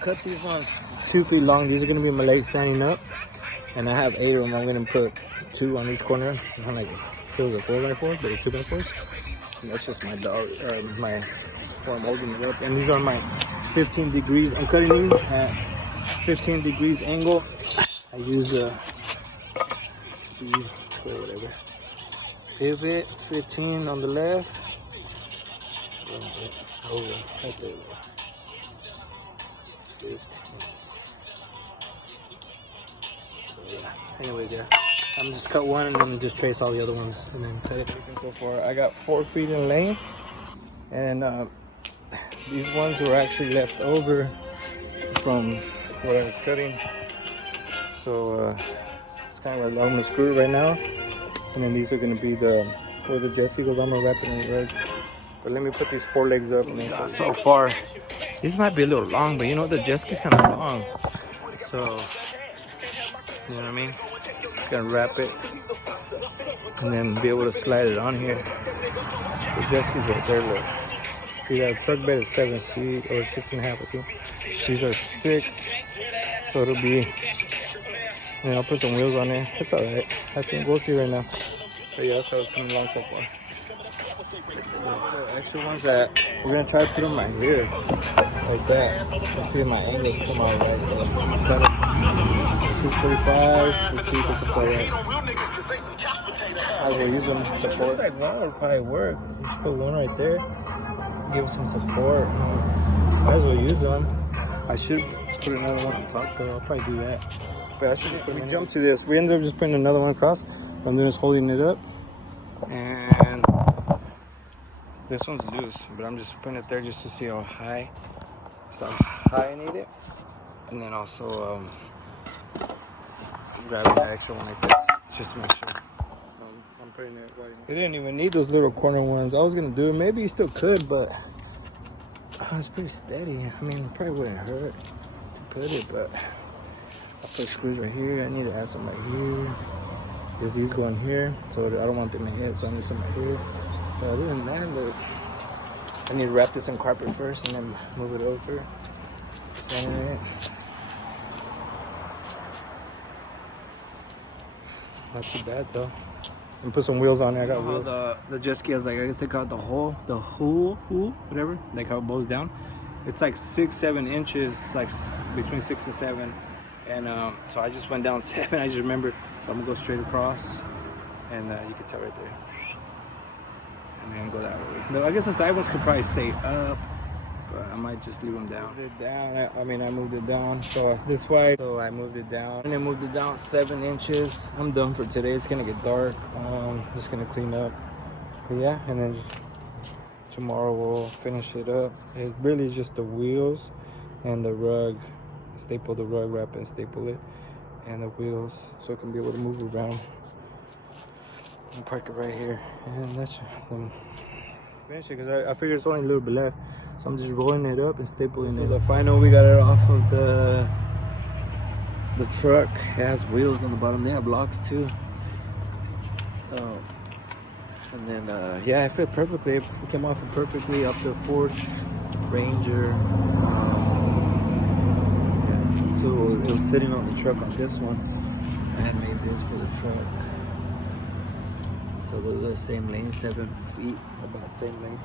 cut these ones 2 feet long. These are gonna be my legs standing up, and I have 8 of them. I'm gonna put 2 on each corner. It's not like feels a 4x4, but it's 2x4s. And that's just my dog, or my where I'm holding it up. And these are my 15 degrees. I'm cutting these at 15 degrees angle. I use a speed or whatever. Pivot 15 on the left. Over, right there. 15. So yeah. Anyways, yeah. I'm just cut one and then just trace all the other ones and then cut it. So far, I got 4 feet in length, and these ones were actually left over from what I was cutting. So it's kind of like I'm gonna screw it right now, and then these are gonna be where the jet ski goes. I'm gonna wrap it in the rug. But let me put these 4 legs up. And then so far, these might be a little long, but you know the jet ski's kind of long, so you know what I mean. Just gonna wrap it and then be able to slide it on here. The jet ski's right there. Look, see that truck bed is 7 feet or 6.5, I think. These are 6, so it'll be. And I'll put some wheels on there. It's all right. I think we'll see right now. But yeah, that's how it's coming along so far. The extra ones that we're gonna try to put them right here, like that. Let's see if my angles come out right. Cut it. 245. Let's see if it's all right. I will use them to support. Looks like one would probably work. Just put one right there. Give some support. Might as well use them. I should put another one on top though. I'll probably do that. But I should just we jump to this. We ended up just putting another one across. I'm just holding it up, and this one's loose, but I'm just putting it there just to see how high I need it, and then also grabbing the extra one like this just to make sure. I'm putting it right. You didn't even need those little corner ones. I was gonna do it. Maybe you still could, but it's pretty steady. I mean, it probably wouldn't hurt to put it, but I'll put screws right here. I need to add some right here. Because these go in here, so I don't want them to hit, so I need some right here. But other than that, look, I need to wrap this in carpet first and then move it over. Center it. Not too bad though. And put some wheels on there. I got wheels. The jet ski has like, I guess they call it the hole, whatever. Like how it bows down. It's like 6-7 inches, like between 6 and 7. And so I just went down 7. I just remembered. So I'm gonna go straight across, and you can tell right there. And then go that way. No, I guess the side ones could probably stay up, but I might just leave them down. I moved it down. So this way, so I moved it down, and I moved it down 7 inches. I'm done for today. It's gonna get dark. Just gonna clean up. But yeah, and then tomorrow we'll finish it up. It really is just the wheels and the rug. Staple the rug, wrap it, and staple it, and the wheels, so it can be able to move around. I'll park it right here, and that's finish it because I figure it's only a little bit left, so I'm just rolling it up and stapling it. The final, we got it off of the truck. It has wheels on the bottom. They have locks too. And then yeah, it fit perfectly. It came off perfectly up the Ford Ranger. So it was sitting on the truck on this one. I had made this for the truck. So they're the same lane, 7 feet, about the same length.